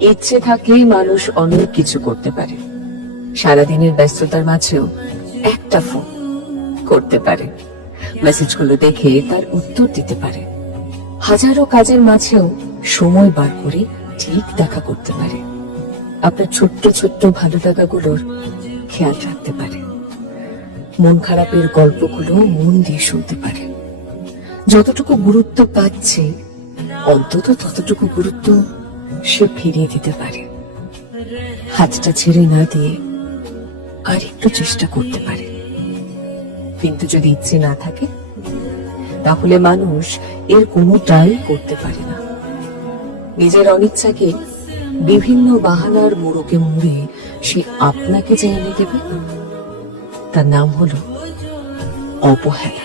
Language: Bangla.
ইচ্ছে থাকলেই মানুষ অনেক কিছু করতে পারে। সারাদিনের ব্যস্ততার মাঝেও একটা ফোন করতে পারে, মেসেজগুলো দেখে তার উত্তর দিতে পারে। হাজারো কাজের মাঝেও সময় বার করে ঠিক দেখা করতে পারে। আপনার ছোট্ট ছোট্ট ভালো লাগাগুলোর খেয়াল রাখতে পারে। মন খারাপের গল্পগুলো মন দিয়ে শুনতে পারে। যতটুকু গুরুত্ব পাচ্ছে অন্তত ততটুকু গুরুত্ব সে ফিরিয়ে দিতে পারে। হাতটা ছেড়ে না দিয়ে আর একটু চেষ্টা করতে পারে। কিন্তু যদি ইচ্ছে না থাকে তাহলে মানুষ এর কোনোটাই করতে পারে না। নিজের অনিচ্ছাকে বিভিন্ন বাহানার মোড়কে মুড়ে সে আপনাকে যে এনে দেবে, তার নাম হলো অবহেলা।